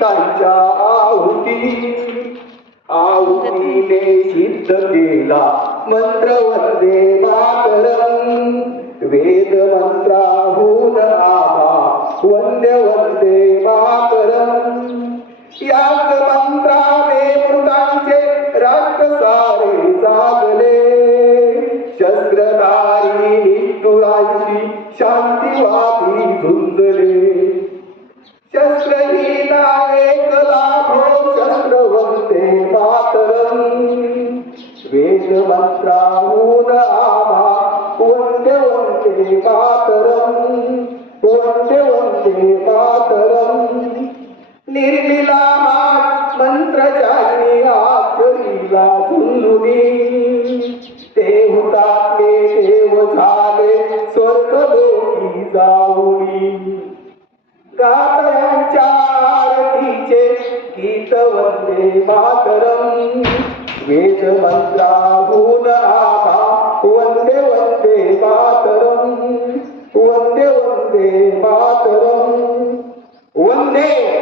गीतांच्या आहुतीने सिद्ध केला मंत्र वंदे मातरम. वेद मंत्राहून आम्हा वंदे वंदे मातरम. याच मंत्राने मृतांचे राष्ट्र सारे जागले. शस्त्रधारी निष्ठुरांशी शांतीवादी झुंजले. शस्त्रहीना एक लाभो शस्त्र वंदे मातरम. वेद मंत्राहून आम्हा वंदे वंदे मातरम. वंदे वंदे मातरम. निर्मिला हा मंत्र ज्यांनी आचरीला झुंजुनी. ते हुतात्मे देव झाले स्वर्गलोकी जाऊनी. गातायांच्या आरतीचे गीत वंदे मातरम. वेद मंत्राहून आम्हा वंदे वंदे मातरम. वंदे वंदे मातरम. वंदे